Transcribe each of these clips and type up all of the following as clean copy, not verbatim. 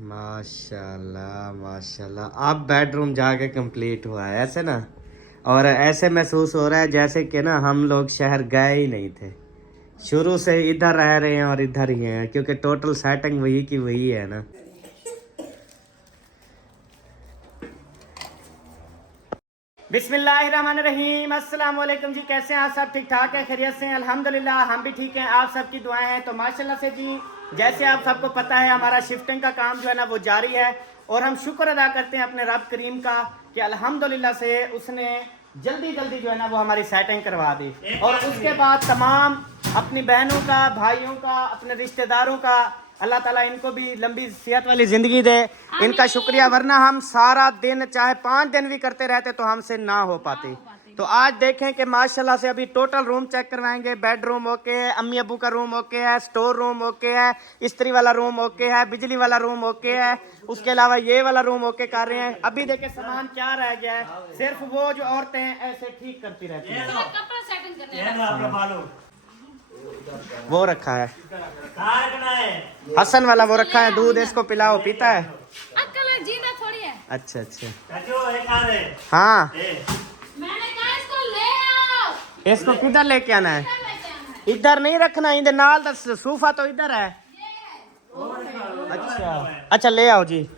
माशाल्लाह माशाल्लाह। अब बेडरूम जाके कंप्लीट हुआ है ऐसे ना, और ऐसे महसूस हो रहा है जैसे कि ना हम लोग शहर गए ही नहीं थे, शुरू से इधर रह रहे हैं और इधर ही हैं, क्योंकि टोटल सेटिंग वही की वही है ना। बिस्मिल्लाहिर्रहमानिर्रहीम, अस्सलाम वालेकुम जी। कैसे हैं आप सब? ठीक ठाक है, खैरियत से हैं? अल्हम्दुलिल्लाह हम भी ठीक हैं, आप सबकी दुआएं हैं। तो माशाल्लाह से जी, जैसे आप सबको पता है हमारा शिफ्टिंग का काम जो है ना वो जारी है, और हम शुक्र अदा करते हैं अपने रब करीम का कि अल्हम्दुलिल्लाह से उसने जल्दी जल्दी जो है ना वो हमारी सेटिंग करवा दी, और उसके बाद तमाम अपनी बहनों का, भाइयों का, अपने रिश्तेदारों का अल्लाह ताला इनको भी लंबी सेहत वाली ज़िंदगी दे, इनका शुक्रिया। वरना हम सारा दिन चाहे 5 दिन भी करते रहते तो हमसे ना हो पाती। तो आज देखें कि माशाल्लाह से अभी टोटल रूम चेक करवाएंगे। बेडरूम ओके है, अम्मी अबू का रूम ओके है, स्टोर रूम ओके है, इस्त्री वाला रूम ओके है, बिजली वाला रूम ओके है, उसके अलावा ये वाला रूम ओके कर रहे हैं। अभी देखें सामान क्या रह गया है, सिर्फ वो जो औरतें ऐसे ठीक करती रहती हैं, वो रखा है हसन वाला, वो रखा है। दूध इसको पिलाओ, पीता है। थोड़ी है। अच्छा अच्छा, हाँ इसको किधर लेके आना है? इधर नहीं रखना, इधर नाल दा सोफा तो इधर है। अच्छा अच्छा, ले आओ जी,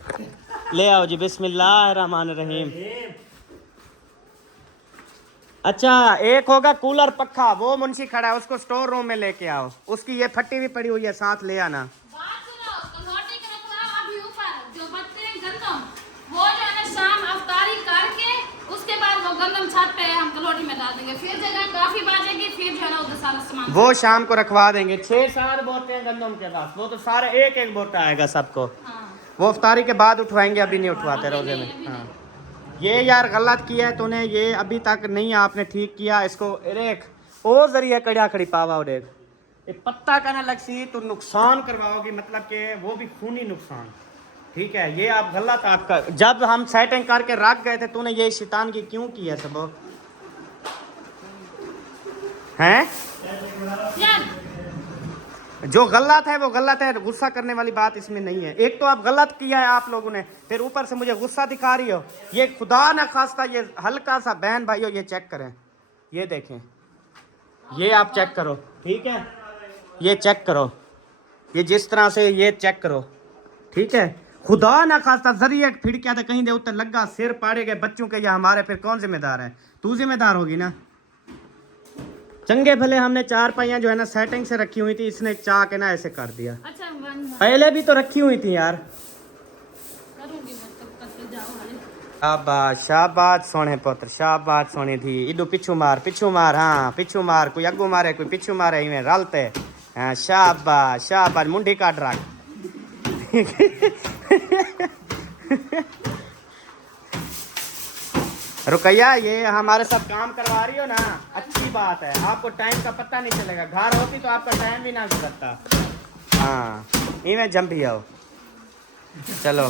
ले आओ जी, बिस्मिल्लाहिर्रहमानिर्रहीम। अच्छा, एक होगा कूलर पक्का, वो मुंशी खड़ा है, उसको स्टोर रूम में लेके आओ। उसकी ये फट्टी भी पड़ी हुई है, साथ ले आना। उसके बाद वो गंदम छत पे हम कलोटी में डाल देंगे, फिर जगह काफी बाजेगी, फिर जो है ना उधर सारा सामान वो शाम को रखवा देंगे। 6-7 बोरते हैं गंदम के पास, वो तो सारे एक एक बोरता आएगा सबको। हाँ। वो इफ्तारी के बाद उठवाएंगे, अभी नहीं उठवाते रोजे में। हाँ ये यार गलत किया है तूने, ये अभी तक नहीं आपने ठीक किया इसको। देख ओ जरिए कड़ा खड़ी पावा, देख एक पत्ता का ना लगसी तो नुकसान करवाओगी, मतलब कि वो भी खूनी नुकसान। ठीक है, ये आप गलत आपका, जब हम सेटिंग करके रख गए थे तूने ये शैतान की क्यों की है सब हैं? जो गलत है वो गलत है, गुस्सा करने वाली बात इसमें नहीं है। एक तो आप गलत किया है आप लोगों ने, फिर ऊपर से मुझे गुस्सा दिखा रही हो। ये खुदा न खास्ता, ये हल्का सा बहन भाइयों ये चेक करें, ये देखें, ये आप चेक करो, ठीक है, ये चेक करो, ये जिस तरह से ये चेक करो, ठीक है। खुदा ना खास्ता जरिए फिड़किया था कहीं दे उत्तर लगा, सिर पाड़े गए बच्चों के या हमारे, फिर कौन जिम्मेदार है? तू जिम्मेदार होगी ना। चंगे भले हमने 4 पहियां जो है ना सेटिंग से रखी हुई थी, इसने चाह के ना ऐसे कर दिया। अच्छा, पहले भी तो रखी हुई थी यार। करूंगी मैं, तब तक तो जाओ हाले। शाबाश शाबाश सोने पुत्र, शाबाश सोनी थी। इधू पिछू मार, पिछू मार, हाँ पिछू मार, कोई अगू मारे कोई पिछू मारे, इवें रलते। हाँ शाबाश शाबाश, मुंडी काट रख। रुकैया, ये हमारे साथ काम करवा रही हो ना, अच्छी बात है। आपको टाइम का पता नहीं चलेगा, घर होती तो आपका टाइम भी ना गुजरता। हाँ इवें जम भी आओ, चलो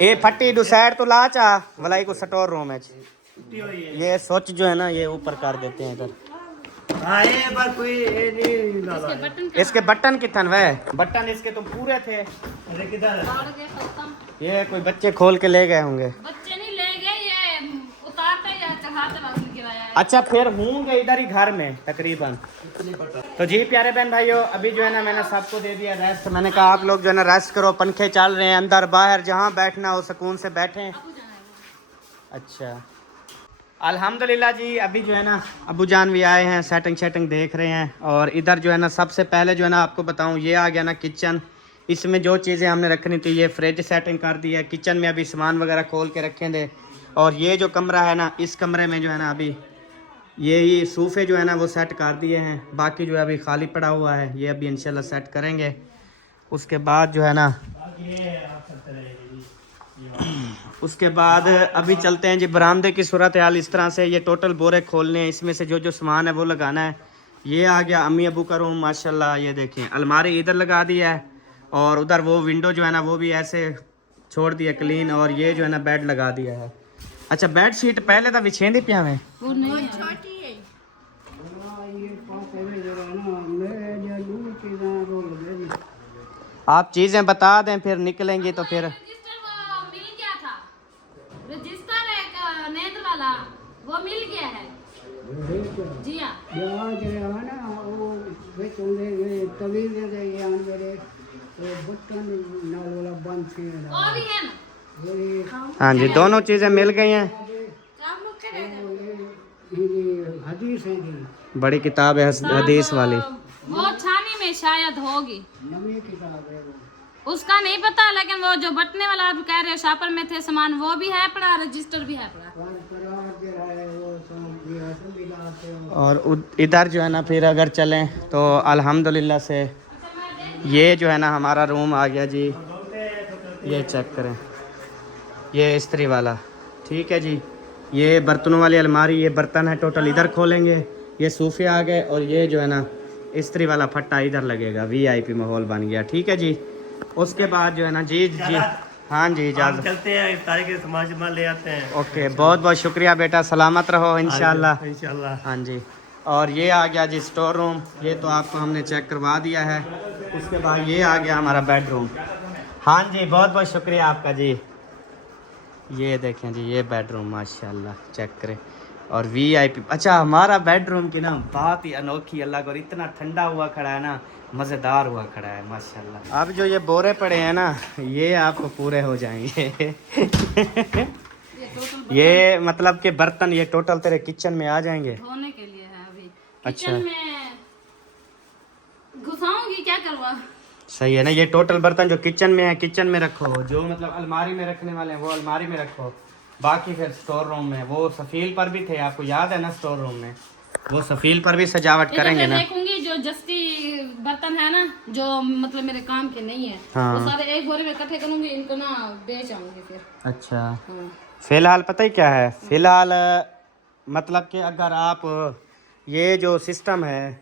ये फट्टी डू साइड तो ला चा वलाई को स्टोर रूम है। ये सोच जो है ना ये ऊपर कर देते हैं इधर। इसके बटन कितन वह बटन इसके तो पूरे थे, ये कोई बच्चे खोल के ले गए होंगे। बच्चे नहीं ले गए, ये उतारते या चढ़ाते वक्त गिराया है। अच्छा फिर होंगे इधर ही घर में तकरीबन। तो जी प्यारे बहन भाइयों, अभी जो है ना मैंने सबको दे दिया रेस्ट। मैंने कहा आप लोग जो है ना रेस्ट करो, पंखे चल रहे हैं अंदर बाहर, जहाँ बैठना हो सुकून से बैठें। अच्छा अल्हम्दुलिल्लाह जी, अभी जो है ना अबू जान भी आए हैं, सेटिंग शेटिंग देख रहे हैं। और इधर जो है ना सबसे पहले जो है ना आपको बताऊं, ये आ गया ना किचन। इसमें जो चीज़ें हमने रखनी थी, ये फ्रिज सेटिंग कर दी है। किचन में अभी सामान वगैरह खोल के रखे थे। और ये जो कमरा है ना, इस कमरे में जो है ना अभी ये सोफ़े जो है ना वो सेट कर दिए हैं। बाकी जो है अभी खाली पड़ा हुआ है, ये अभी इंशाल्लाह सेट करेंगे। उसके बाद जो है ना उसके बाद अभी चलते हैं जी बरामदे की सूरत हाल इस तरह से। ये टोटल बोरे खोलने हैं, इसमें से जो जो सामान है वो लगाना है। ये आ गया अम्मी अबू का रूम, माशाल्लाह ये देखें, अलमारी इधर लगा दी है, और उधर वो विंडो जो है ना वो भी ऐसे छोड़ दिया क्लीन, और ये जो है ना बेड लगा दिया है। अच्छा बेड शीट पहले तो बिछेंदी पिया में वो नहीं छोटी है। आप चीज़ें बता दें फिर निकलेंगी तो फिर। रजिस्टर वो मिल गया था, रजिस्टर एक नेत्र वाला वो मिल गया है जी हाँ। और भी है ना, हाँ जी, दोनों चीज़ें मिल गई हैं। आप लोग क्या कहते हैं? हदीस है जी, बड़ी किताब है हदीस वाली। वो छानी में शायद होगी, नवी किताब है वो। उसका नहीं पता, लेकिन वो जो बटने वाला आप कह रहे हो शापर में थे सामान, वो भी है पड़ा, रजिस्टर भी है पड़ा। और इधर जो है ना फिर अगर चलें तो अल्हम्दुलिल्लाह से ये जो है ना हमारा रूम आ गया जी। ये चेक करें, ये इस्त्री वाला, ठीक है जी। ये बर्तनों वाली अलमारी, ये बर्तन है टोटल इधर खोलेंगे, ये सोफे आ गए, और ये जो है ना इस्त्री वाला फट्टा इधर लगेगा। वीआईपी माहौल बन गया, ठीक है जी। उसके बाद जो है ना जी हाँ जी इजाज़त, चलते हैं, इफ्तारी के सामान ले आते हैं। ओके, बहुत बहुत शुक्रिया बेटा, सलामत रहो इंशाल्लाह। इंशाल्लाह। हाँ जी, और ये आ गया जी स्टोर रूम, ये तो आपको हमने चेक करवा दिया है। उसके बाद ये आ गया हमारा बेडरूम। हाँ जी, बहुत बहुत शुक्रिया आपका जी। ये देखें जी, ये बेडरूम माशाल्लाह चेक करें। और वीआईपी, अच्छा हमारा बेडरूम की ना बात ही अनोखी अलग, और इतना ठंडा हुआ खड़ा है ना, मज़ेदार हुआ खड़ा है माशाल्लाह। अब जो ये बोरे पड़े हैं ना, ये आपको पूरे हो जाएंगे। ये मतलब कि बर्तन ये टोटल तेरे किचन में आ जाएंगे। धोने के लिए है अभी। अच्छा। किचन में घुसाऊंगी, क्या करवा। सही है ना, ये टोटल बर्तन जो किचन में है किचन में रखो, जो मतलब अलमारी में रखने वाले हैं वो अलमारी में रखो, बाकी फिर स्टोर रूम में। वो सफील पर भी थे, आपको याद है ना, स्टोर रूम में वो सफील पर भी सजावट करेंगे ना। देखूंगी जो जस्ती बर्तन है ना, जो मतलब मेरे काम के नहीं है, हाँ। वो सारे एक बोरे में इकट्ठे करूंगी, इनको ना बेच आऊंगी फिर। अच्छा, हाँ। फिलहाल पता ही क्या है, फिलहाल मतलब कि अगर आप ये जो सिस्टम है,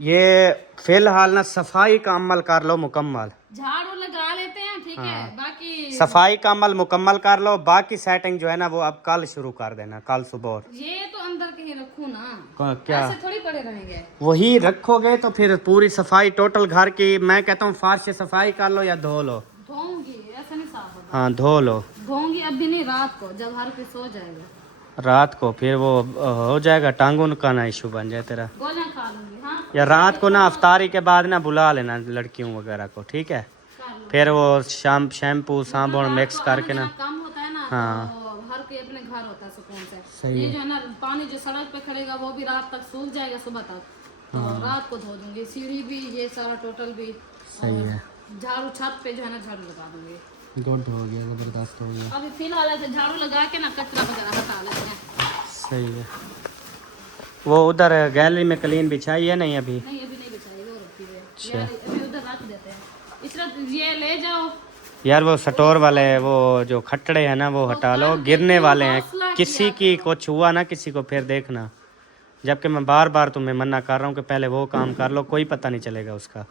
ये फिलहाल ना सफाई का अमल कर लो मुकम्मल, झाड़ू लगा लेते हैं, ठीक है, बाकी सफाई का अमल मुकम्मल कर लो, बाकी सेटिंग जो है ना वो अब कल शुरू कर देना, कल सुबह। ये तो अंदर कहीं रखूं ना, क्या ऐसे थोड़ी पड़े रहेंगे। वही रखोगे तो फिर पूरी सफाई टोटल घर की, मैं कहता हूँ फर्श सफाई कर लो या धो लो। धोऊंगी, ऐसा नहीं साफ होता। हाँ धो लो, धोऊंगी अभी नहीं, रात को जब हर कोई सो जाएगा, रात को फिर वो हो जाएगा, टांगों का ना इशू बन जाए तेरा। गोलियां खा लूंगी। हाँ, या रात को ना अफ्तारी के बाद ना बुला लेना लड़कियों वगैरह को, ठीक है, कर लूंगी। फिर वो शैम्पू साबुन मिक्स करके ना। काम होता है ना, हाँ। तो हर कोई अपने घर होता है सुकून से। सही ये है। जो है ना पानी जो सड़क पे खड़ेगा वो भी रात तक सूख जाएगा, सुबह तक, तो रात को धो दूंगी। सीढ़ी भी, ये सारा टोटल भी। सही है, झाड़ू छत पे जो है ना झाड़ू लगा दूंगी। गुड हो गया, ज़बरदस्त हो गया। अभी फिलहाल ऐसे झाड़ू लगा के ना कचरा वगैरह हटा लेते हैं। सही है। वो उधर गैलरी में क्लीन बिछाई है नहीं अभी? नहीं अभी नहीं बिछाई, वो रखी है। अच्छा। अभी उधर रख देते हैं। इस तरह ये ले जाओ। यार वो स्टोर वाले वो जो खट्टड़े हैं ना वो हटा लो, गिरने वाले हैं। किसी की कुछ हुआ ना किसी को फिर देखना, जबकि मैं बार बार तुम्हें मना कर रहा हूँ कि पहले वो काम कर लो, कोई पता नहीं चलेगा उसका।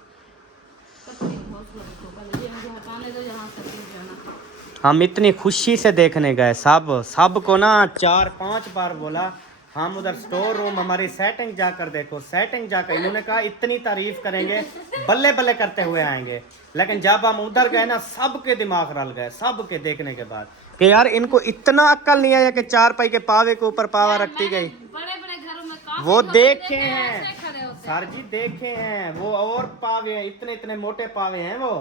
हम इतनी खुशी से देखने गए, सब को ना 4-5 बार बोला हम उधर स्टोर रूम हमारी सेटिंग जाकर देखो, सेटिंग जाकर, इन्होंने कहा इतनी तारीफ करेंगे, बल्ले बल्ले करते हुए आएंगे। लेकिन जब हम उधर गए ना, सबके दिमाग रल गए, सबके देखने के बाद कि यार इनको इतना अक्ल नहीं आया कि 4 पाई के पावे के ऊपर पावा रखती गई। बड़े बड़े घरों में काफी वो लोग देखे ऐसे हैं खड़े होते सर जी, देखे हैं वो, और पावे हैं, इतने इतने मोटे पावे हैं, वो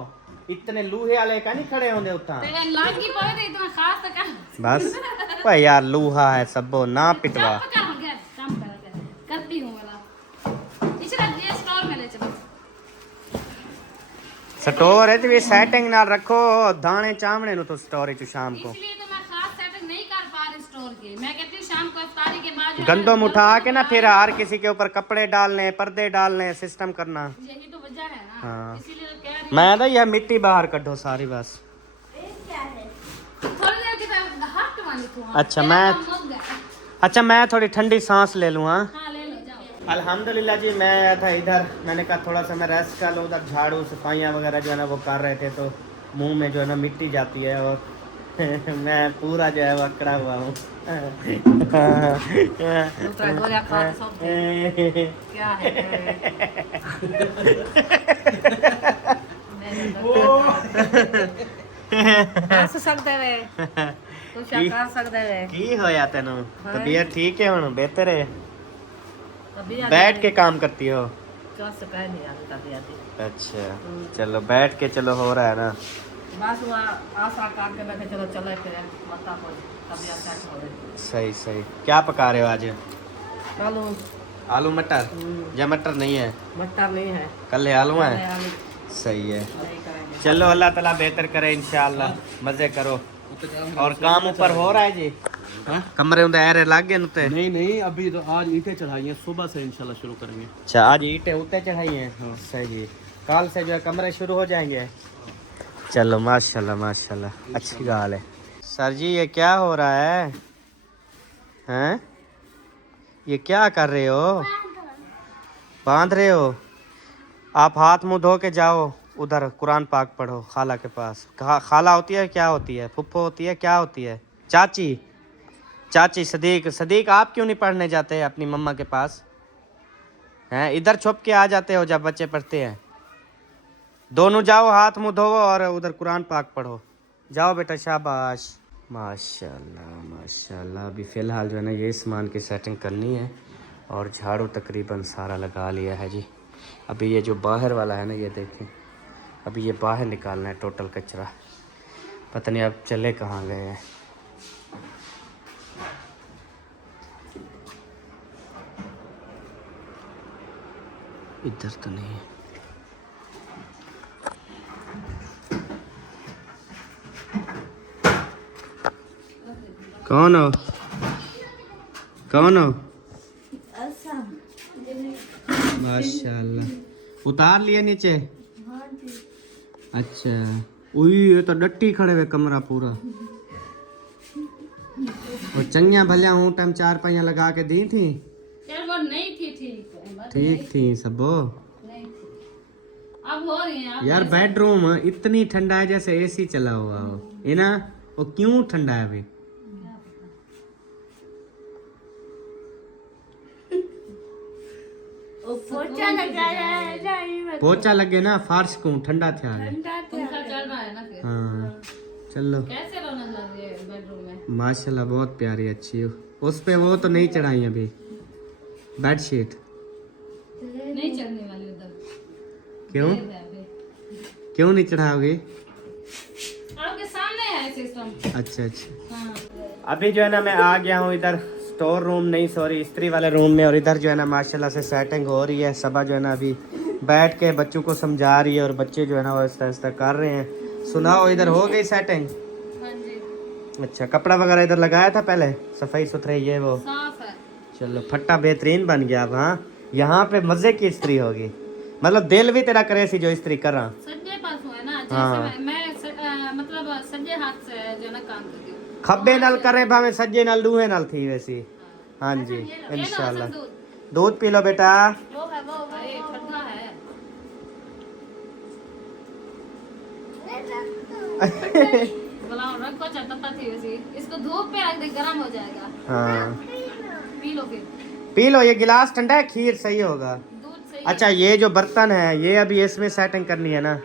इतने लूहे वाले का नहीं खड़े होंगे उतना। तेरे लागी पड़े थे इतना खास तक बस भाई यार लूहा है सबो, ना पिटवा। करती हूँ वाला। इचरा ये स्टोर में ले चलो। स्टोर है भी सेटिंग नाल रखो, दाने चामड़े नु तो स्टोर है शाम को। इसलिए तो मैं खास सेटिंग नहीं कर पा रही स्टोर की। मैं कहती हूँ शाम को इफ्तारी के बाद जो है गंदम उठा के ना फिर हर किसी के ऊपर कपड़े डालने, पर्दे डालने, सिस्टम करना। यही तो वजह है ना। हाँ। इसीलिए तो कह रही मैं तो यह मिट्टी बाहर कढो सारी बस। थोड़ी देर के बाद हट वाली थी। अच्छा मैं थोड़ी ठंडी सांस ले लूँ। हाँ हाँ ले लो जाओ। अल्हम्दुलिल्लाह जी, मैं आया था इधर, मैंने कहा थोड़ा सा मैं रेस्ट कर लूँ, उधर झाड़ू सफाइयाँ वगैरह जो है ना वो कर रहे थे, तो मुंह में जो है ना मिट्टी जाती है, और मैं पूरा जो है वो अकड़ा हुआ हूँ। क्या है हंस सकते वे कुछ कर सकते वे की होया तेनू तबीयत ठीक है हुन बेहतर है तबीयत बैठ के काम करती हो चल सके नहीं आती तबीयत अच्छा चलो बैठ के चलो हो रहा है ना बस वहाँ आशा करके बैठे चलो चले फिर मता पर तबीयत सेट हो गई सही सही क्या पका रहे हो आज चलो आलू मटर या मटर नहीं है मटर नहीं है कल है आलू है सही है नहीं करेंगे चलो अल्लाह ताला बेहतर करे इंशाल्लाह मजे करो और काम ऊपर हो रहा है जी कमरे में एर लग गए नुते नहीं नहीं अभी तो आज ईंटें चढ़ाई हैं सुबह से इंशाल्लाह शुरू करेंगे अच्छा आज ईंटें ऊते चढ़ाई हैं सही कल से जो है कमरे शुरू हो जाएंगे चलो माशाल्लाह माशाल्लाह अच्छी गाल है सर जी ये क्या हो रहा है हैं ये क्या कर रहे हो बांध रहे हो आप हाथ मुंह धो के जाओ उधर कुरान पाक पढ़ो खाला के पास खाला होती है क्या होती है फुप्पो होती है क्या होती है चाची चाची सदीक सदीक आप क्यों नहीं पढ़ने जाते अपनी मम्मा के पास हैं इधर छुप के आ जाते हो जब बच्चे पढ़ते हैं दोनों जाओ हाथ मुंह धोवो और उधर कुरान पाक पढ़ो जाओ बेटा शाबाश माशाल्लाह माशाल्लाह अभी फ़िलहाल जो है ना ये सामान की सेटिंग करनी है और झाड़ू तकरीबन सारा लगा लिया है जी अभी ये जो बाहर वाला है ना ये देखें अभी ये बाहर निकालना है टोटल कचरा पता नहीं अब चले कहाँ गए हैं इधर तो नहीं है कौन हो कौन हो माशाल्लाह उतार लिए नीचे अच्छा उई ये तो डट्टी खड़े हुए कमरा पूरा और चंगिया भलिया हूँ टाइम 4 पाइयां लगा के दी थी यार वो नहीं थी ठीक थी सबो नहीं थी अब हो रही है यार बेडरूम इतनी ठंडा है जैसे एसी चला हुआ हो है ना वो क्यों ठंडा है अभी पोचा लगे ना फार्श को ठंडा था पंखा चल रहा है ना फिर हाँ चलो कैसे रौनक लग रही है बेडरूम में माशाल्लाह बहुत प्यारी अच्छी हो उस पे वो तो नहीं चढ़ाई अभी बेडशीट नहीं चढ़ने वाली उधर क्यों देर है अभी। क्यों नहीं चढ़ाओगे आपके सामने है सिस्टम अच्छा अच्छा हाँ अभी जो है ना मैं आ गया हूँ इधर स्टोर रूम नहीं सॉरी इस्त्री वाले रूम में और इधर जो है ना माशाल्लाह से सेटिंग हो रही है सबा जो है ना अभी बैठ के बच्चों को समझा रही है और बच्चे जो है ना वो आहिस्ता आहिस्ता कर रहे हैं सुनाओ इधर हो गई सेटिंग हाँ जी अच्छा कपड़ा वगैरह इधर लगाया था पहले सफाई सुथराई ये वो साफ है चलो फट्टा बेहतरीन बन गया अब हाँ यहाँ पे मजे की इस्त्री होगी मतलब दिल भी तेरा करे सी जो इस्त्री कर रहा सज्जे पास हुआ है ना जैसे हाँ। मतलब सज्जे हाथ से जो है ना काम करती हूँ खब्बे नल करे भावे सज्जे नल दूहे नल थी वैसी हाँ जी ये लो, इंशाल्लाह दूध दूध पी लो बेटा वो है वो अरे ठंडा है बुलाओ रखो चटपटा थी वैसी इसको धूप पे रख दे गर्म हो जाएगा हाँ पी लो फिर पी लो ये गिलास ठंडा है खीर सही होगा दूध सही अच्छा ये जो बर्तन है ये अभी इसमें सेटिंग करनी है ना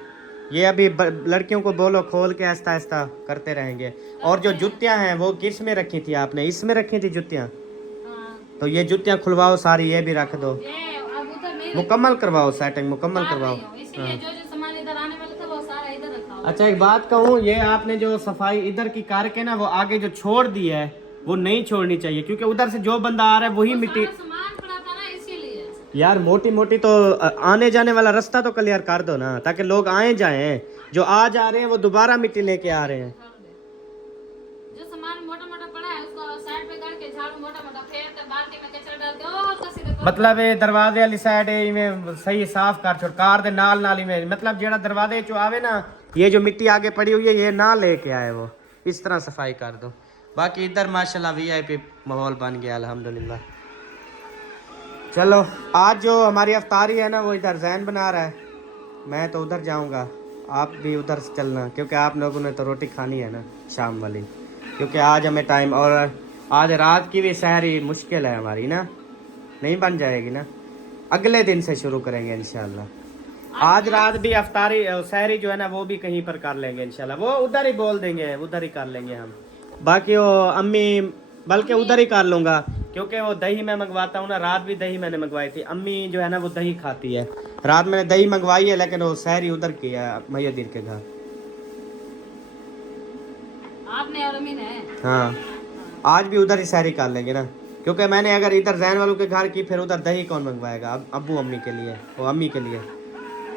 ये अभी लड़कियों को बोलो खोल के आहिस्ता आहिस्ता करते रहेंगे और जो जुतियां हैं वो किस में रखी थी आपने इसमें रखी थी जुतियां हाँ तो ये जुतियां खुलवाओ सारी ये भी रख दो ये अब उधर नहीं मुकम्मल करवाओ सेटिंग मुकम्मल रखा करवाओ रही हूँ, इसीलिए जो जो सामान इधर आने वाला था वो सारा इधर रखा हुआ अच्छा एक बात कहूँ ये आपने जो सफाई इधर की करके ना वो आगे जो छोड़ दी है वो नहीं छोड़नी चाहिए क्योंकि उधर से जो बंदा आ रहा है वही मिट्टी सारा सामान पड़ा था ना इसीलिए यार मोटी मोटी तो आने जाने वाला रास्ता तो क्लियर कर दो ना ताकि लोग आए जाएं जो आज आ रहे हैं वो दोबारा मिट्टी लेके आ रहे हैं जो सामान मोटा मोटा पड़ा है उसको साइड पे करके झाड़ू मोटा मोटा फेर के बाल्टी में कचरा डाल के और कसी दे मतलब ये दरवाजे वाली साइड में सही साफ कर छोड़ कार दे नाल नाली में मतलब जेड़ा दरवाजे चो आवे ना ये जो मिट्टी आगे पड़ी हुई है ये ना लेके आए वो इस तरह सफाई कर दो बाकी इधर माशाल्लाह वीआईपी माहौल बन गया अल्हम्दुलिल्लाह चलो आज जो हमारी अफ्तारी है ना वो इधर जैन बना रहा है मैं तो उधर जाऊंगा आप भी उधर से चलना क्योंकि आप लोगों ने तो रोटी खानी है ना शाम वाली क्योंकि आज हमें टाइम और आज रात की भी सहरी मुश्किल है हमारी ना नहीं बन जाएगी ना अगले दिन से शुरू करेंगे इंशाल्लाह आज रात भी अफ्तारी सहरी जो है ना वो भी कहीं पर कर लेंगे इंशाल्लाह। वो उधर ही बोल देंगे, उधर ही कर लेंगे हम। बाकी वो अम्मी बल्कि उधर ही कर लूँगा, क्योंकि वो दही मैं मंगवाता हूँ ना। रात भी दही मैंने मंगवाई थी। अम्मी जो है ना वो दही खाती है। रात मैंने दही मंगवाई है, लेकिन वो सहरी उधर की है मैयादीन के घर। आपने और अम्मी ने? हाँ, आज भी उधर ही सहरी कर लेंगे ना, क्योंकि मैंने अगर इधर जैन वालों के घर की, फिर उधर दही कौन मंगवाएगा? अब अब्बू अम्मी के लिए, वो अम्मी के लिए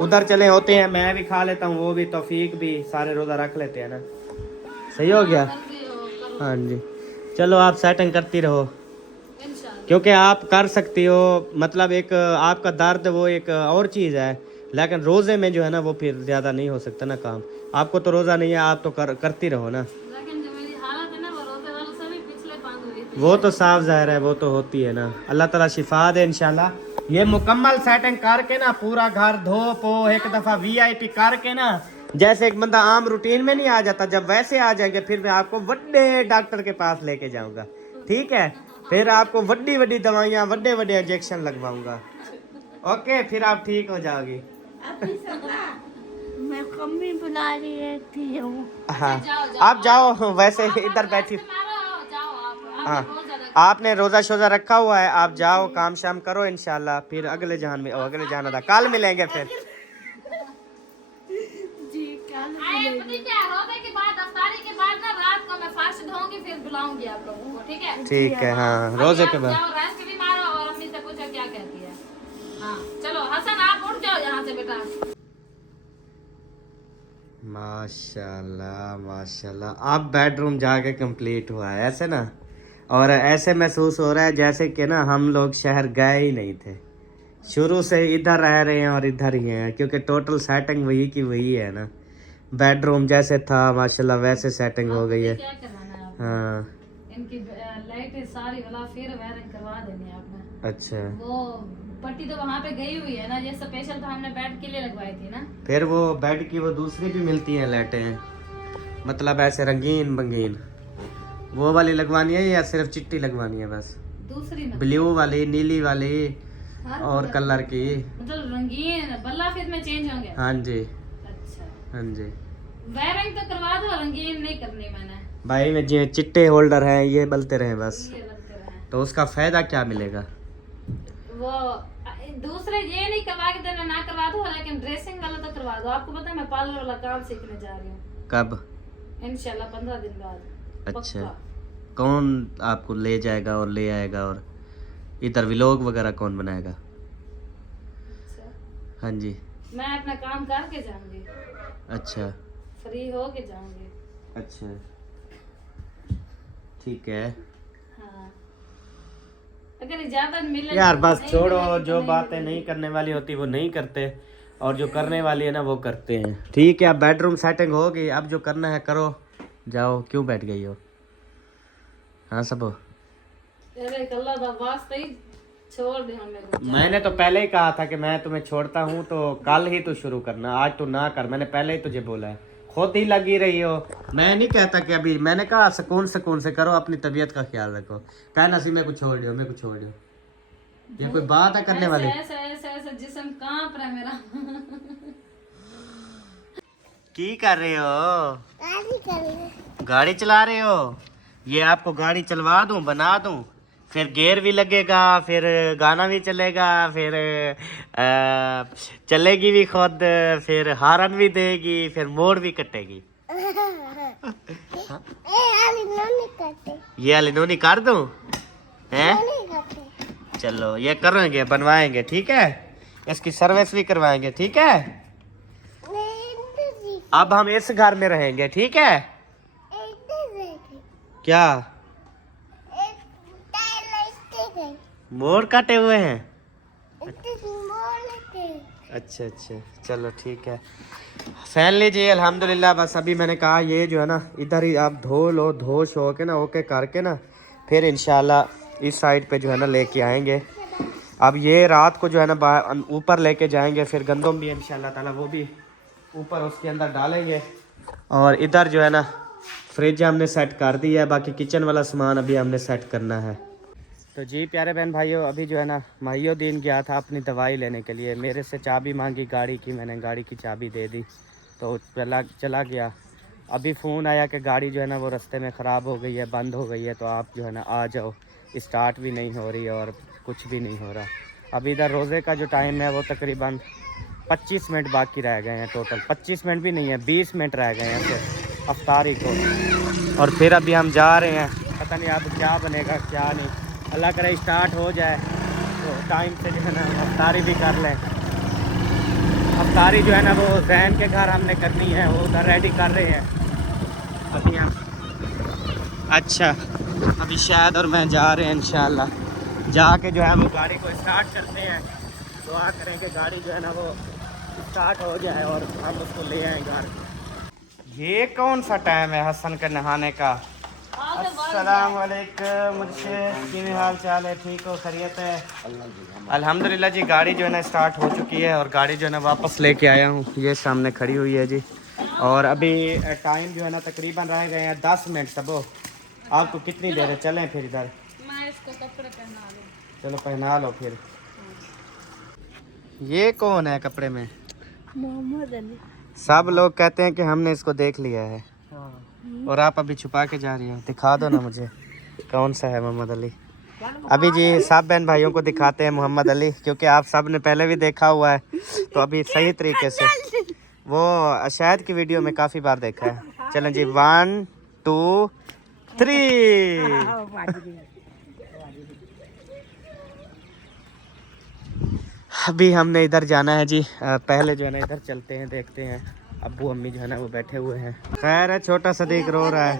उधर चले होते हैं। मैं भी खा लेता हूँ, वो भी, तौफीक भी, सारे रोज़ा रख लेते हैं ना। सही हो गया? हाँ जी। चलो आप सेटिंग करती रहो, इंशाल्लाह। क्योंकि आप कर सकती हो। मतलब एक आपका दर्द वो एक और चीज़ है, लेकिन रोज़े में जो है ना वो फिर ज़्यादा नहीं हो सकता ना काम। आपको तो रोज़ा नहीं है, आप तो करती रहो ना। लेकिन जो मेरी हालत है ना वो रोजे वालों से भी पिछले 5 हुई थी। वो तो साफ ज़ाहिर है, वो तो होती है ना। अल्लाह ताला शिफा दे इंशाल्लाह। ये मुकम्मल सेटिंग करके ना, पूरा घर धो पो एक दफ़ा VIP करके ना, जैसे एक बंदा आम रूटीन में नहीं आ जाता, जब वैसे आ जाएंगे फिर मैं आपको बड़े डॉक्टर के पास लेके जाऊंगा, ठीक है? फिर आपको बड़ी बड़ी दवाइयाँ, बड़े बड़े इंजेक्शन लगवाऊंगा। ओके, फिर आप ठीक हो जाओगी। मैं कमी बुला रही थी वो। हाँ, आप जाओ, वैसे इधर बैठी। जाओ आप हाँ, बहुत ज्यादा आपने रोज़ा शोज़ा रखा हुआ है, आप जाओ काम शाम करो इंशाल्लाह। फिर अगले जहान में, अगले जहान था, कल मिलेंगे फिर। जी क्या आए पता क्या, रोजे के बाद अफ्तारी के बाद ना रात को मैं फास्ट होंगी, फिर बुलाऊंगी आप लोगों को, ठीक है? ठीक है, हाँ, रोज़े के बाद। जाओ रेस्ट भी मारो और अम्मी से पूछो क्या कहती है। हाँ चलो हसन आप उठ जाओ यहाँ से बेटा। माशाल्लाह माशाल्लाह, आप बेडरूम जाके कंप्लीट हुआ है ऐसे ना, और ऐसे महसूस हो रहा है जैसे कि ना हम लोग शहर गए ही नहीं थे, शुरू से इधर रह रहे हैं और इधर ही हैं, क्योंकि टोटल सेटिंग वही की वही है ना। बेडरूम जैसे था माशाल्लाह वैसे सेटिंग हो गई है। क्या करवाना है आपको? हाँ, इनकी लाइट सारी वाला फिर वायरिंग करवा देनी है आपने। अच्छा। वो पट्टी तो वहाँ पे गई हुई है ना, ये स्पेशल तो हमने बेड के लिए लगवाई थी ना। फिर वो बेड की वो दूसरी भी मिलती हैं लाइटें, मतलब ऐसे रंगीन बंगीन, वो वाली लगवानी है या सिर्फ चिट्टी लगवानी है बस? दूसरी में ब्लू वाली, नीली वाली हाँ, और कलर की। मतलब रंगीन बल्ला फिर में चेंज होंगे। हाँ जी, अच्छा, हाँ जी। वायरिंग तो करवा दो, रंगीन नहीं करनी मैंने। भाई में जो चिट्टे होल्डर हैं ये बलते रहे बस, ये लगते रहे। तो उसका फायदा क्या मिलेगा? वो दूसरे ये नहीं करवा के देना, ना करवा दो, लेकिन ड्रेसिंग वाला तो करवा दो। आपको पता है मैं पार्लर वाला काम सीखने जा रही हूँ कब? इंशाल्लाह 15 दिन बाद। अच्छा, पक्का। कौन आपको ले जाएगा और ले आएगा, और इधर व्लॉग वगैरह कौन बनाएगा? अच्छा, हाँ जी। मैं अपना काम करके जाऊंगी, अच्छा फ्री हो के जाऊंगी। अच्छा, ठीक है हाँ, अगर इजाजत मिले यार, तो बस नहीं छोड़ो, मिलेगी तो जो नहीं बातें मिलेगी। नहीं करने वाली होती वो नहीं करते, और जो करने वाली है ना वो करते हैं। ठीक है, अब बेडरूम सेटिंग हो गई, अब जो करना है करो, जाओ। क्यों बैठ गई हो? हाँ सब। अरे कल्ला दा वास्ते ही छोड़ दे हम मेरे को। मैंने तो पहले ही कहा था कि मैं तुम्हें छोड़ता हूँ तो कल ही तो शुरू करना, आज तो ना कर। मैंने पहले ही तुझे बोला है, खुद ही लगी रही हो। मैं नहीं कहता कि अभी, मैंने कहा सुकून सुकून से करो, अपनी तबीयत का ख्याल रखो। कहना सी मेरे को छोड़ दियो, मेरे को छोड़ दियो, ये कोई बात है करने वाली? ऐसे ऐसे ऐसे जिस्म कांप रहा है मेरा। की कर रहे हो? गाड़ी चला रहे हो? ये आपको गाड़ी चलवा दूं, बना दूं, फिर गियर भी लगेगा, फिर गाना भी चलेगा, फिर चलेगी भी खुद, फिर हारन भी देगी, फिर मोड़ भी कटेगी। ये अलिनोनी कर दूं? हैं? चलो ये करेंगे, बनवाएंगे, ठीक है? इसकी सर्विस भी करवाएंगे, ठीक है? अब हम इस घर में रहेंगे, ठीक है? क्या मोड़ काटे हुए हैं? अच्छा अच्छा, चलो ठीक है। फैन लीजिए अल्हम्दुलिल्लाह। बस अभी मैंने कहा ये जो है ना, इधर ही आप धो लो, धो शो के ना, ओके करके ना, फिर इंशाल्लाह इस साइड पे जो है ना लेके आएंगे। अब ये रात को जो है ना ऊपर लेके जाएंगे, फिर गंदम भी इंशाल्लाह ताला वो भी ऊपर उसके अंदर डालेंगे। और इधर जो है ना फ्रिज हमने सेट कर दी है, बाकी किचन वाला सामान अभी हमने सेट करना है। तो जी प्यारे बहन भाइयों, अभी जो है ना महिउद्दीन गया था अपनी दवाई लेने के लिए, मेरे से चाबी मांगी गाड़ी की, मैंने गाड़ी की चाबी दे दी तो चला गया। अभी फ़ोन आया कि गाड़ी जो है ना वो रास्ते में ख़राब हो गई है, बंद हो गई है, तो आप जो है ना आ जाओ। स्टार्ट भी नहीं हो रही है और कुछ भी नहीं हो रहा। अभी इधर रोज़े का जो टाइम है वो तकरीबन 25 मिनट बाकी रह गए हैं। टोटल 25 मिनट भी नहीं है, 20 मिनट रह गए हैं सिर्फ अफ्तारी को। और फिर अभी हम जा रहे हैं, पता नहीं अब क्या बनेगा क्या नहीं। अल्लाह करे स्टार्ट हो जाए तो टाइम से जो है ना अफ्तारी भी कर लें। अफ्तारी जो है ना वो जहन के घर हमने करनी है, वो उधर रेडी कर रहे हैं अभी हम। अच्छा अभी शायद और मैं जा रहे हैं इंशाल्लाह, जाके जो है वो गाड़ी को स्टार्ट करते हैं। दुआ करें कि गाड़ी जो है ना वो स्टार्ट हो जाए और हम उसको ले आएँ घर। ये कौन सा टाइम है हसन के नहाने का? अस्सलाम वालेकुम मुझसे किन हाल चाल है? ठीक हो, खैरियत है? अल्हम्दुलिल्लाह जी। गाड़ी जो है ना स्टार्ट हो चुकी है और गाड़ी जो है ना वापस लेके आया हूँ, ये सामने खड़ी हुई है जी। और अभी टाइम जो है ना तकरीबन रह गए हैं 10 मिनट। सबो आपको कितनी देर है? चलें फिर इधर। मैं इसको कपड़े पहना लूं। चलो पहना लो फिर। ये कौन है कपड़े में? मोहम्मद अली। सब लोग कहते हैं कि हमने इसको देख लिया है और आप अभी छुपा के जा रही हो। दिखा दो ना मुझे कौन सा है मोहम्मद अली। अभी जी सब बहन भाइयों को दिखाते हैं मोहम्मद अली, क्योंकि आप सब ने पहले भी देखा हुआ है तो अभी सही तरीके से वो शायद की वीडियो में काफ़ी बार देखा है। चलें जी 1 2 3। अभी हमने इधर जाना है जी। पहले जो है ना इधर चलते हैं, देखते हैं। अब्बू अम्मी जो है ना वो बैठे हुए हैं। खैर है, छोटा सदीक रो रहा है।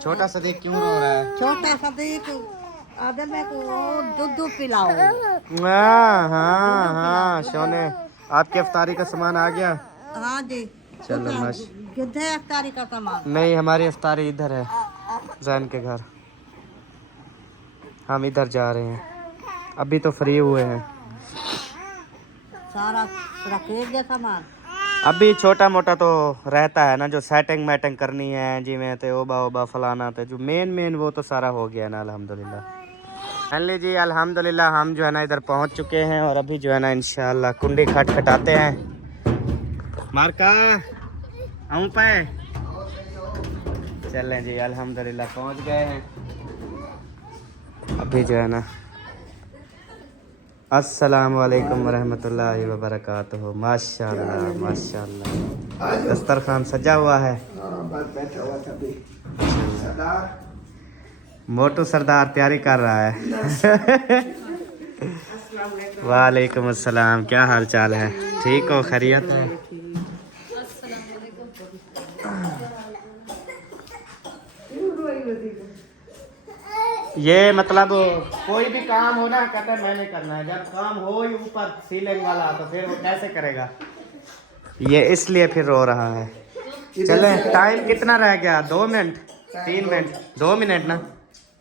छोटा सदीक क्यों रो रहा है? छोटा सदीक आदर में को दूध पिलाओ। हाँ हाँ हाँ सोने, आपकी अफ्तारी का सामान आ गया? हाँ जी। चलो मश। किधर अफ्तारी का सामान? नहीं, हमारी अफ्तारी इधर है जैन के घर। हम इधर जा रहे हैं, अभी तो फ्री हुए हैं। सारा रखेंगे सामान। अभी छोटा मोटा तो रहता है ना, जो सेटिंग मैटिंग करनी है जी में तो ओबा फलाना, तो जो मेन वो तो सारा हो गया ना अल्हम्दुलिल्लाह। फाइनली जी अल्हम्दुलिल्लाह हम जो है ना इधर पहुंच चुके हैं और अभी जो है ना इंशाल्लाह कुंडी खटखटाते हैं। मारका आऊं पे चलें जी, अल्हम्दुलिल्लाह पहुंच गए हैं। अभी जो है ना अस्सलाम वालेकुम वरहमतुल्लाहि वबरकातुहू। माशाल्लाह माशाल्लाह, दस्तरखान सजा हुआ है। मोटू सरदार तैयारी कर रहा है। वालेकुम अस्सलाम, क्या हाल चाल है? ठीक हो, खैरियत है? ये मतलब कोई भी काम हो ना कहता है मैंने करना है, जब काम हो ही ऊपर सीलिंग वाला तो फिर वो कैसे करेगा? ये इसलिए फिर रो रहा है। चले, टाइम कितना रह गया? 2 मिनट 3 मिनट 2 मिनट ना।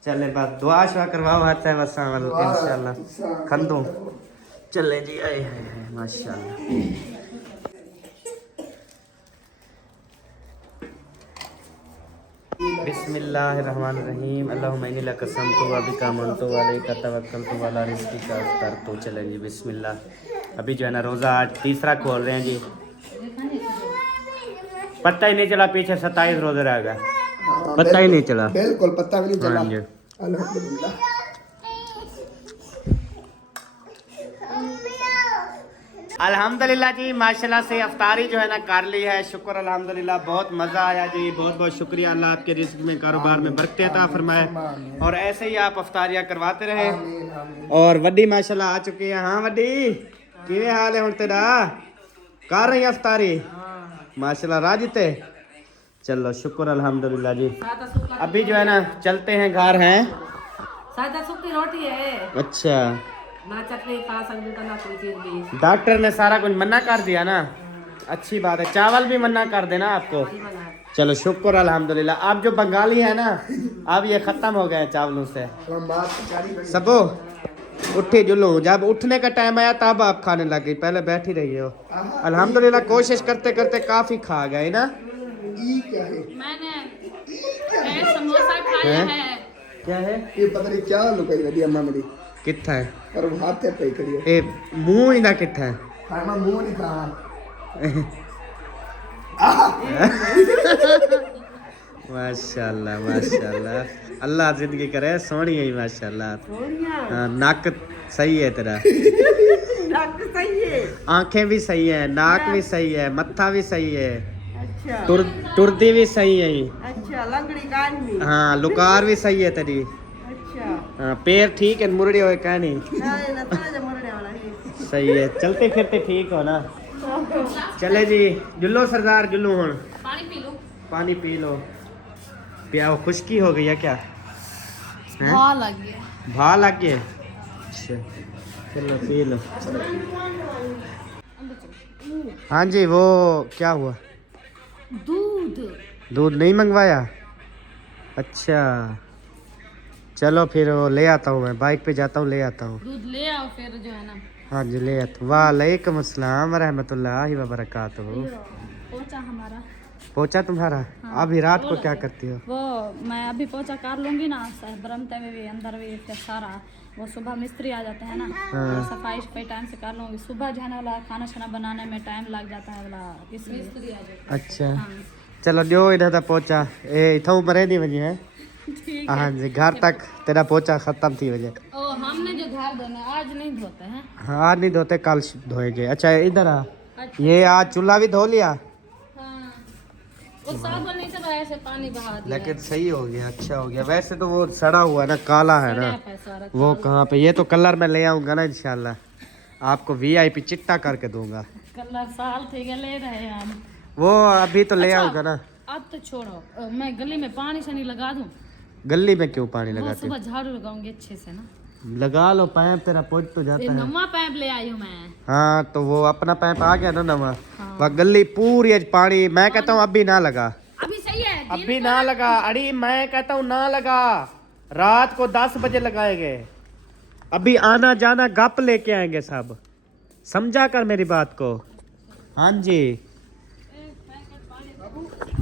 चले बस दुआ शुआ करवाओ हाथ है बस इंशाल्लाह खंदू। चले जी, आए हाय माशाल्लाह। बिस्मिल्लाहिर्रहमानिर्रहीम। अल्लाहुम्मा इन्नी लका समतु व बिका मनतु व अलैका तवक्कलतु व अला रिज़्क़िका अफ़्तरतु। चलें जी बिस्मिल्लाह। अभी जो है ना रोज़ा आज तीसरा खोल रहे हैं जी। पता ही नहीं चला पीछे 27 रोजे रह गए, पता ही नहीं चला। बिल्कुल पता भी नहीं चला। हाँ जी। अल्हम्दुलिल्लाह। अल्हम्दुलिल्लाह जी माशाल्लाह से अफ्तारी जो है ना कर ली है। शुक्र अल्हम्दुलिल्लाह, बहुत मज़ा आया जी। बहुत बहुत शुक्रिया। अल्लाह आपके रिज़्क़ में कारोबार में बरकत अता फरमाए और ऐसे ही आप अफ्तारियाँ करवाते रहे। और वड्डी माशाल्लाह आ चुकी है। हाँ वड्डी, किवें हाल है हुण तेरा? कर रही अफ्तारी माशाल्लाह राजते। चलो शुक्र अल्हम्दुलिल्लाह जी। अभी जो है ना चलते हैं घर हैं। सादा सूखी रोटी है, अच्छा, ना चटनी खा सकते तो ना कोई चीज भी। डॉक्टर ने सारा कुछ मना कर दिया ना, अच्छी बात है। चावल भी मना कर देना आपको। चलो शुक्र अल्हम्दुलिल्लाह। अब जो बंगाली है ना, अब ये खत्म हो गए चावलों से। सबो उठी जुलू, जब उठने का टाइम आया तब आप खाने लग गई, पहले बैठी रही हो। अल्हम्दुलिल्लाह कोशिश करते करते काफी खा गए ना। मैंने समोसा खाया है, क्या है ये पता नहीं क्या लुकाई मेरी अम्मा मेरी कितना है पर वो हाथ पे पई करी है ए मुंह ही ना कितना है खाना मुंह नहीं कहा माशाल्लाह माशाल्लाह अल्लाह जिंदगी करे सोनी है माशाल्लाह हाँ, नाक सही है तेरा नक सही है। आंखें भी सही है नाक भी सही है मत्था भी सही है अच्छा टुर्दी भी सही है अच्छा लंगड़ी कान भी हाँ लुकार भी सही है तेरी अच्छा हाँ, पैर ठीक है मुरड़ी हो क्या नहीं नहीं ना थोड़ा जा मरने वाला है। सही है चलते फिरते ठीक हो ना चले जी जुल्लो सरदार जुल्लू हूँ पानी पी लो। पानी पी लो पियाओ खुशकी हो गई है क्या हैं? हाँ लग गया। भा लग गए अच्छा चलो पी लो हाँ जी वो क्या हुआ दूध दूध नहीं मंगवाया अच्छा चलो फिर वो ले आता हूँ मैं बाइक पे जाता हूँ ले आता हूँ दूध ले आओ फिर जो है ना हाँ जी ले आता हूँ वालेकुम अस्सलाम रहमतुल्लाहि व बरकातुहू पोचा हमारा पहुँचा तुम्हारा अभी रात को क्या करती हो वो मैं अभी पोचा कर लूंगी ना बरमते में भी अंदर भी फिर सारा वो सुबह मिस्त्री आ जाते हैं ना तो सफाई टाइम से कर लूंगी सुबह जो है ना वाला खाना छाना बनाने में टाइम लग जाता है वाला इसलिए मिस्त्री आ जाता अच्छा चलो जो इधर तक पहुँचा ए इथों मरे नहीं वजे है हाँ जी घर तक तेरा पोचा खत्म थी वजह ओ हमने जो घर धोने आज नहीं धोते हैं हाँ आज नहीं धोते कल धोएंगे अच्छा इधर आ ये आज चूल्हा भी धो लिया हाँ वो साबुन नहीं था ऐसे पानी बहा दिया लेकिन सही हो गया अच्छा हो गया वैसे तो वो सड़ा हुआ ना काला है ना है सारा वो कहाँ पे ये तो कलर मैं ले आऊंगा ना इंशाल्लाह आपको वीआईपी चिट्टा करके दूंगा कलर साल थे गए ले रहे हैं हम वो अभी तो ले आऊंगा ना अब तो छोड़ो मैं गली में पानी से नहीं लगा दूं गली में क्यों पानी वो लगाते सुबह झाड़ू लगाऊंगी अच्छे से ना हो? लगा लो पैप तेरा पहुंच तो जाता ये है नवा पैप ले आई हूँ मैं हाँ तो वो अपना पैप आ गया ना नवा वह गली पूरी आज पानी मैं कहता हूँ अभी ना लगा अभी सही है अभी ना लगा अरे मैं कहता हूँ ना लगा रात को 10 बजे लगाएंगे अभी आना जाना गप लेके आएंगे सब समझा कर मेरी बात को हाँ जी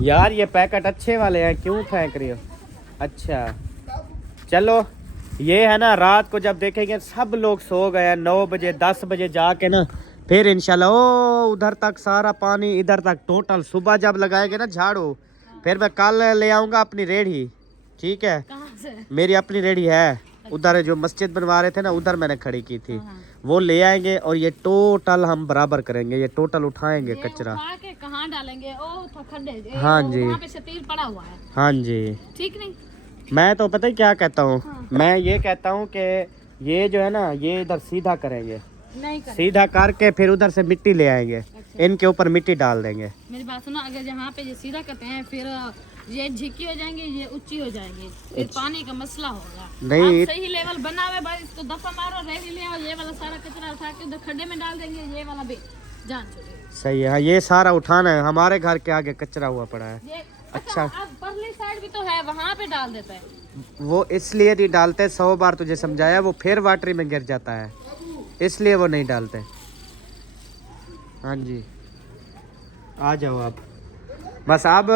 यार ये पैकेट अच्छे वाले हैं क्यों फेंक रही हो अच्छा चलो ये है ना रात को जब देखेंगे सब लोग सो गए 9 बजे 10 बजे जाके ना फिर इंशाल्लाह ओ उधर तक सारा पानी इधर तक टोटल सुबह जब लगाएंगे ना झाड़ू फिर मैं कल ले आऊँगा अपनी रेढ़ी ठीक है कहाँ से मेरी अपनी रेढ़ी है उधर जो मस्जिद बनवा रहे थे ना उधर मैंने खड़ी की थी वो ले आएंगे और ये टोटल हम बराबर करेंगे ये टोटल उठाएंगे कचरा उठा के कहाँ डालेंगे ओ तो खड्डे हाँ जी वहाँ पे शतीर पड़ा हुआ है हाँ जी ठीक नहीं मैं तो पता ही क्या कहता हूँ मैं ये कहता हूँ कि ये जो है ना ये इधर सीधा करेंगे नहीं कर सीधा करके फिर उधर से मिट्टी ले आएंगे इनके ऊपर मिट्टी डाल देंगे मेरी बात सुनो अगर यहाँ पे ये सीधा करते हैं फिर ये झिकी हो जाएंगे ये ऊंची हो जाएंगी फिर पानी का मसला होगा नहीं आप सही लेवल बना हुआ भाई इसको दफा मारो रेडी ले आओ ये वाला सारा कचरा उठा के उधर खड्डे में डाल देंगे ये वाला भी जान छोड़िए सही है हाँ, ये सारा उठाना है हमारे घर के आगे कचरा हुआ पड़ा है ये अच्छा। अब परली साइड भी तो है वहाँ पे डाल देते हैं वो इसलिए नहीं डालते 100 बार तुझे समझाया वो फिर वाटरी में गिर जाता है इसलिए वो नहीं डालते हाँ जी आ जाओ आप बस अब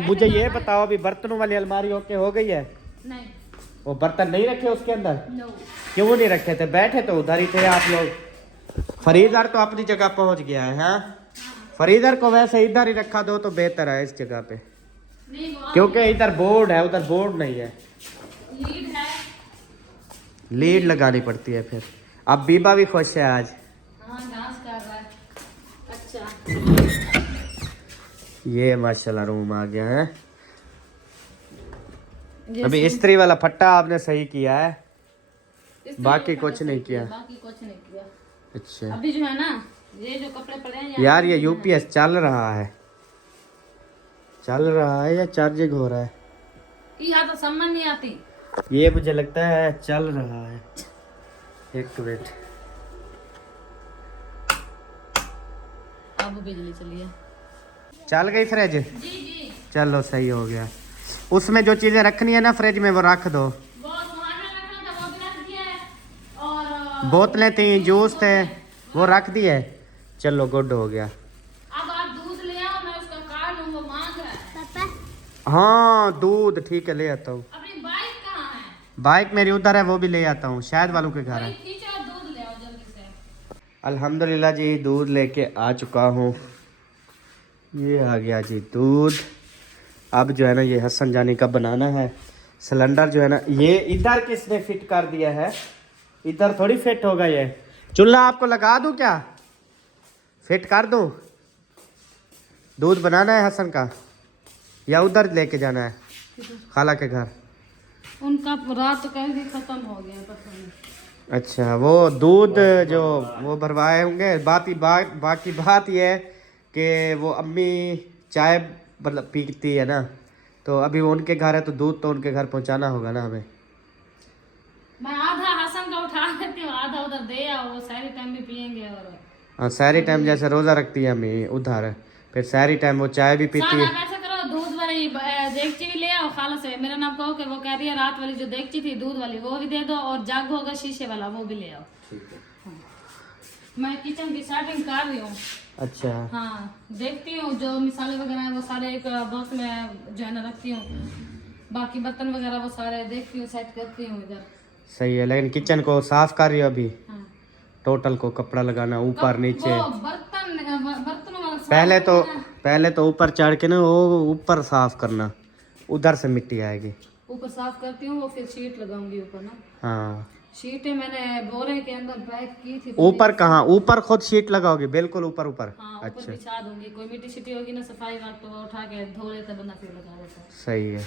मुझे ये बताओ अभी बर्तनों वाली अलमारी ओके हो गई है नहीं वो बर्तन नहीं रखे उसके अंदर नो क्यों नहीं रखे थे बैठे तो उधर ही थे आप लोग फरीदर तो अपनी जगह पहुंच गया है हाँ फरीदर को वैसे इधर ही रखा दो तो बेहतर है इस जगह पे नहीं वो क्योंकि इधर बोर्ड है उधर बोर्ड नहीं है लीड है लीड लगानी पड़ती है फिर अब बीबा भी खुश है आज हाँ डांस कर रहा है अच्छा ये माशाल्लाह रूम आ गया है अभी इस्त्री वाला फट्टा आपने सही किया है बाकी कुछ नहीं किया बाकी कुछ नहीं किया अच्छा अभी जो है ना ये जो कपड़े पड़े हैं यहाँ यार ये यूपीएस चल रहा है या चार्जिंग हो रहा है यहाँ तो समझ नहीं आती ये मुझे लगता है चल रहा है एक मिनट अब बिजली चली है चल गई फ्रिज जी जी चलो सही हो गया उसमें जो चीजें रखनी है ना फ्रिज में वो रख दो वो सुहाना रखना था वो भी रख दिया है और बोतलें थी जूस थे वो रख दिए चलो गुड हो गया अब आप दूध ले आओ मैं उसका कार्ड हूँ वो मांग रहा है हाँ दूध ठीक है ले आता हूँ अपनी बाइक कहाँ है बाइक मेरी उधर है, वो भी ले आता हूँ, शायद वालों के घर है। खींचो, दूध ले आओ जल्दी से। अल्हम्दुलिल्लाह जी दूध लेके आ चुका हूँ। ये आ गया जी दूध। अब जो है ना ये हसन जानी का बनाना है। सिलेंडर जो है ना ये इधर किसने फिट कर दिया है, इधर थोड़ी फिट होगा ये। चूल्हा आपको लगा दूं क्या, फिट कर दूं? दूध बनाना है हसन का या उधर लेके जाना है खाला के घर? उनका रात तो कहीं खत्म हो गया पता नहीं। अच्छा, वो दूध जो वो भरवाए होंगे। बाकी बात ये है कि वो अम्मी चाय मतलब पीती है ना, तो अभी वो उनके घर है तो दूध तो उनके घर पहुंचाना होगा ना हमें। मैं आधा हसन का उठा लेती हूँ, आधा उधर दे आओ, वो सारी टाइम भी पियेंगे। और हाँ सारी टाइम जैसे रोज़ा रखती है अम्मी उधर, फिर सारी टाइम वो चाय भी पीती है। आप ऐसा करो, दूध वाली देगची भी ले आओ खाला से। मेरा नाम कहो कि वो कह रही है रात वाली जो देगची थी दूध वाली वो भी दे दो, और जग होगा शीशे वाला वो भी ले आओ। हाँ। मैं किचन की सेटिंग कर रही हूँ। अच्छा हाँ, देखती हूँ जो मिसाले वगैरह है वो सारे एक बॉक्स में जो है ना रखती हूँ। बाकी बर्तन वगैरह वो सारे देखती हूँ, सेट करती हूँ इधर। सही है, लेकिन किचन को साफ कर रही हो अभी? हाँ। टोटल को कपड़ा लगाना ऊपर नीचे। वो बर्तन वाला पहले तो ऊपर चढ़ के ना वो ऊपर साफ करना, उधर से मिट्टी आएगी। ऊपर साफ करती हूँ, वो फिर शीट लगाऊंगी ऊपर ना। हाँ शीटें मैंने बोरे के अंदर पैक की थी। ऊपर कहाँ, ऊपर खुद शीट लगाओगे? बिल्कुल ऊपर ऊपर। हाँ, ऊपर अच्छा बिछा दूंगी। कोई मिट्टी शिट्टी होगी ना सफाई वक्त तो वो उठा के धो लेता बंदा, फिर लगा देता है। सही है,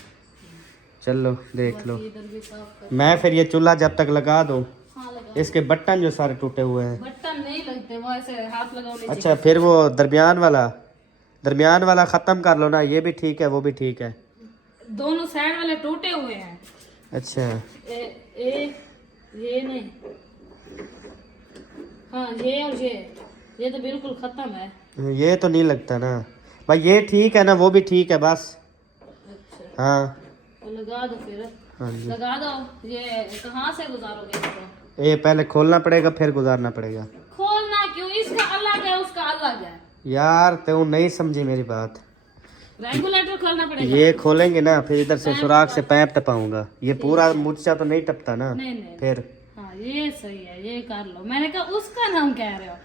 चलो देख लो। इधर भी साफ कर। मैं फिर ये चूल्हा जब तक लगा दूँ, हाँ, लगा। इसके बटन जो सारे टूटे हुए हैं। बटन नहीं लगते, वो ऐसे हाथ लगाओ नीचे। अच्छा, फिर वो दरमियान वाला ख़त्म कर लो ना, ये भी ठीक है वो भी ठीक है। दोनों साइड वाले टूटे हुए हैं। अच्छा ये नहीं, हाँ ये और ये तो बिल्कुल खत्म है। ये तो नहीं लगता ना भाई, ये ठीक है ना, वो भी ठीक है बस। अच्छा, हाँ तो लगा दो फिर। हाँ जी, लगा दो। ये कहाँ से गुजारोगे इसको? ये पहले खोलना पड़ेगा फिर गुजारना पड़ेगा। खोलना क्यों, इसका अलग है उसका अलग है। यार तू नहीं समझी मेरी बात। रेगुलेटर खोलना पड़ेगा। ये खोलेंगे ना फिर इधर से सुराख से पैप टपाऊंगा, ये पूरा मुझसे तो नहीं टपता ना। नहीं फिर हाँ ये सही है, ये कर लो। मैंने कहा उसका नाम कह रहे हो,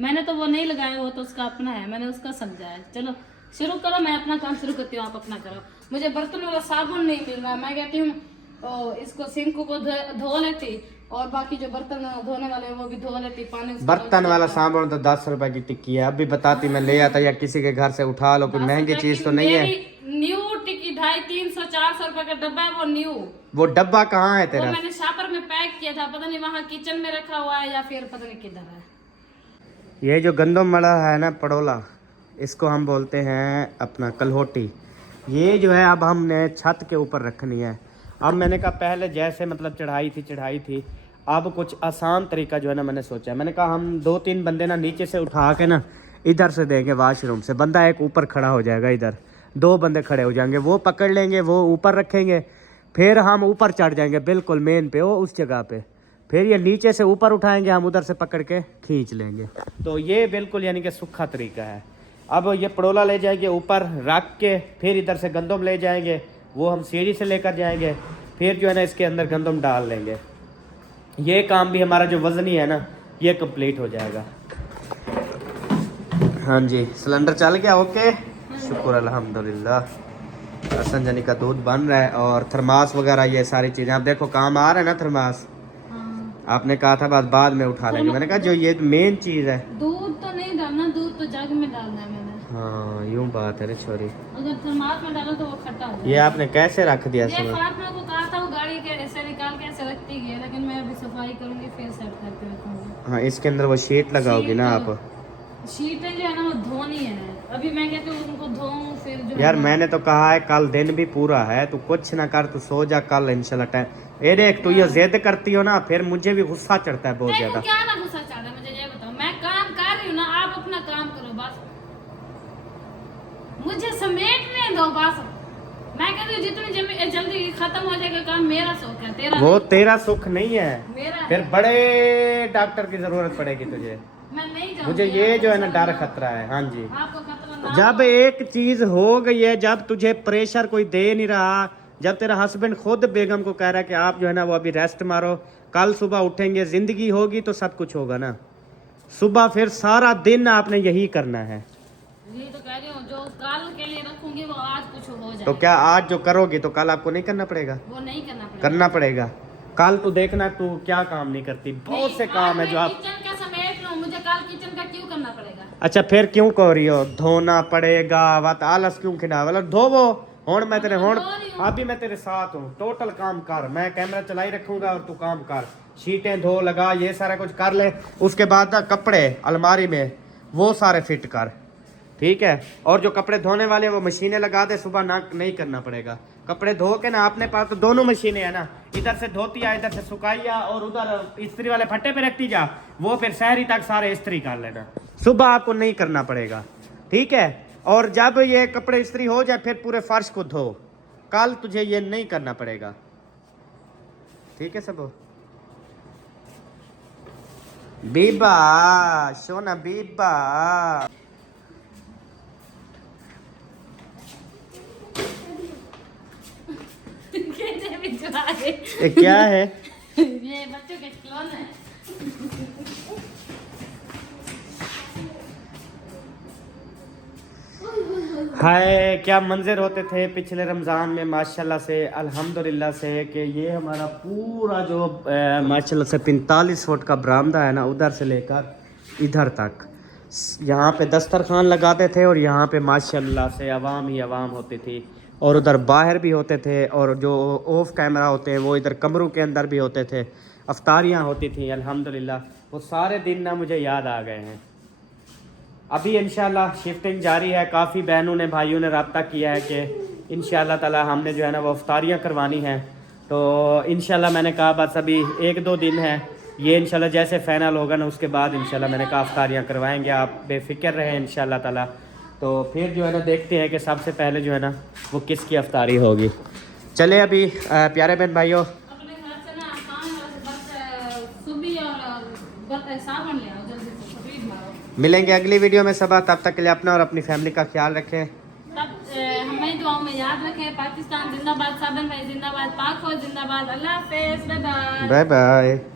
मैंने तो वो नहीं लगाया, वो तो उसका अपना है, मैंने उसका समझा है। चलो शुरू करो, मैं अपना काम शुरू करती हूँ, आप अपना करो। मुझे बर्तन वाला साबुन नहीं मिल रहा, मैं कहती हूँ इसको सिंक को धो लेती, और बाकी जो बर्तन धोने वाले हैं वो भी धो लेती। पानी बर्तन वाला साबुन तो 10 रुपए की टिक्की है, अभी बताती मैं ले आता, या किसी के घर से उठा लो, कोई महंगी चीज तो नहीं है। न्यू टिक्की 250, 300, 400 रुपए का डब्बा है वो न्यू। वो डब्बा कहाँ है वो तेरा? मैंने शापर में पैक किया था, पता नहीं वहाँ किचन में रखा हुआ है या फिर पता नहीं किधर है। ये जो गंदम मड़ा है ना पड़ोला, इसको हम बोलते हैं अपना कलहोटी। ये जो है अब हमने छत के ऊपर रखनी है। अब मैंने कहा पहले जैसे मतलब चढ़ाई थी, अब कुछ आसान तरीका जो है ना मैंने सोचा है। मैंने कहा हम 2-3 बंदे ना नीचे से उठा के ना इधर से देंगे वॉशरूम से, बंदा एक ऊपर खड़ा हो जाएगा, इधर 2 बंदे खड़े हो जाएंगे, वो पकड़ लेंगे, वो ऊपर रखेंगे, फिर हम ऊपर चढ़ जाएंगे बिल्कुल मेन पे, वो उस जगह पे, फिर ये नीचे से ऊपर उठाएंगे, हम उधर से पकड़ के खींच लेंगे। तो ये बिल्कुल यानी कि सूखा तरीका है। अब ये पड़ोला ले जाएंगे ऊपर रख के, फिर इधर से गंदम ले जाएंगे, वो हम सीढ़ी से लेकर जाएंगे, फिर जो है ना इसके अंदर गंदम डाल लेंगे। ये काम भी हमारा जो वज़नी है ना ये कंप्लीट हो जाएगा। हाँ जी, सिलेंडर चल गया, ओके शुक्र अल्हम्दुलिल्लाह। हसन जानी का दूध बन रहा है, और थर्मास वगैरह ये सारी चीज़ें आप देखो काम आ रहा है ना थर्मास। आपने कहा था बाद में उठा लेंगे, मैंने कहा जो ये मेन चीज़ है। दूध तो नहीं डालना, दूध तो जग में डालना है मैंने। हाँ यूँ बात है रे छोरी, अगर थर्मास में डालो तो वो खट्टा हो ये आपने कैसे रख दिया ये इसमें? फातिमा को कहा था वो गाड़ी के ऐसे निकाल के ऐसे रखती है, लेकिन मैं अभी सफाई करूंगी फिर सेट करके रखूंगी। हाँ इसके अंदर वो शीट लगाओगी ना आप? शीटें जो है ना वो धोनी है, अभी मैं कहती हूँ उनको धोऊं फिर जो यार है ना- मैंने तो कहा है कल दिन भी पूरा है, तू कुछ ना कर, तू सो जा, कल इंशाल्लाह टाइम। ये देख तू ये जिद करती हो ना, फिर मुझे भी गुस्सा चढ़ता है बहुत देखो ज्यादा। क्या ना गुस्सा चढ़ रहा है, मुझे ये बताओ। मैं काम कर रही हूँ ना, आप अपना काम करो बस, मुझे समेटने दो बस। मैं कहती हूँ जितनी जल्दी खत्म हो जाएगा काम, मेरा सुख है, तेरा वो तेरा सुख नहीं है, मेरा है। फिर बड़े डॉक्टर की जरूरत पड़ेगी तुझे। मैं नहीं जाऊंगी, मुझे ये जो है ना डर खतरा है। हाँ जी, आपको खतरा ना जब एक चीज हो गई है, जब तुझे प्रेशर कोई दे नहीं रहा, जब तेरा हस्बैंड खुद बेगम को कह रहा है कि आप जो है ना वो अभी रेस्ट मारो, कल सुबह उठेंगे, ज़िंदगी होगी तो सब कुछ होगा ना। सुबह फिर सारा दिन आपने यही करना है। यही तो कह रही हूँ, जो कल के लिए रखूंगी वो आज कुछ हो जाए। तो क्या आज जो करोगे तो कल आपको नहीं करना पड़ेगा? वो नहीं करना पड़ेगा। करना पड़ेगा। कल तो देखना तू क्या काम नहीं करती, बहुत से काम है जो आप। किचन का समेट लूं, मुझे कल किचन का क्यों करना पड़ेगा? अच्छा फिर क्यों कह रही हो? धोना पड़ेगा, वत आलस क्यों खिला, मतलब धोवो। हुण मैं तेरे हुण अभी मैं तेरे साथ हूँ, टोटल काम कर, मैं कैमरा चलाई रखूंगा और तू काम कर, शीटें धो, लगा, ये सारा कुछ कर ले। उसके बाद ना कपड़े अलमारी में वो सारे फिट कर, ठीक है? और जो कपड़े धोने वाले वो मशीनें लगा दे, सुबह ना नहीं करना पड़ेगा। कपड़े धो के ना अपने पास तो दोनों मशीनें है ना, इधर से धोती आ, इधर से सुखाइया, और उधर इस्त्री वाले फट्टे पे रखती जा, वो फिर शहरी तक सारे इस्त्री कर लेना। सुबह आपको नहीं करना पड़ेगा, ठीक है? और जब ये कपड़े इस्त्री हो जाए फिर पूरे फर्श को धो, कल तुझे ये नहीं करना पड़ेगा, ठीक है सब? बीबा सोना बीबा। ये क्या है? ये बच्चों के खिलौने हैं। हाय क्या मंजर होते थे पिछले रमज़ान में माशाल्लाह से, अल्हम्दुलिल्लाह से, कि ये हमारा पूरा जो माशाल्लाह से 45 फुट का बरामदा है ना, उधर से लेकर इधर तक यहाँ पे दस्तरखान लगाते थे, और यहाँ पे माशाल्लाह से अवाम ही अवाम होती थी, और उधर बाहर भी होते थे, और जो ऑफ कैमरा होते हैं वो इधर कमरों के अंदर भी होते थे, अफ्तारियाँ होती थी। अल्हम्दुलिल्लाह वो सारे दिन ना मुझे याद आ गए हैं। अभी इंशाल्लाह शिफ्टिंग जारी है, काफ़ी बहनों ने भाइयों ने रब्ता किया है कि इंशाल्लाह ताला हमने जो है ना वो अफ्तारियाँ करवानी है। तो इंशाल्लाह मैंने कहा बस अभी 1-2 दिन है, ये इंशाल्लाह जैसे फाइनल होगा ना उसके बाद इंशाल्लाह मैंने कहा अफ्तारियाँ करवाएंगे, आप बेफिक्र रहें इंशाल्लाह ताला। तो फिर जो है ना देखते हैं कि सबसे पहले जो है ना वो किसकी अफ्तारी होगी। चले अभी प्यारे बहन भाइयों, अपने घर से ना बस सुबह और साबुन ले आओ जल्दी से, खरीद लाओ। मिलेंगे अगली वीडियो में सब, तब तक के लिए अपना और अपनी फैमिली का ख्याल रखें। तब हमें दुआओं में याद रखें। पाकिस्तान जिंदाबाद, साबन भाई जिंदाबाद, पाक फौज जिंदाबाद। अल्लाह हाफिज़, बाय बाय। Bye bye.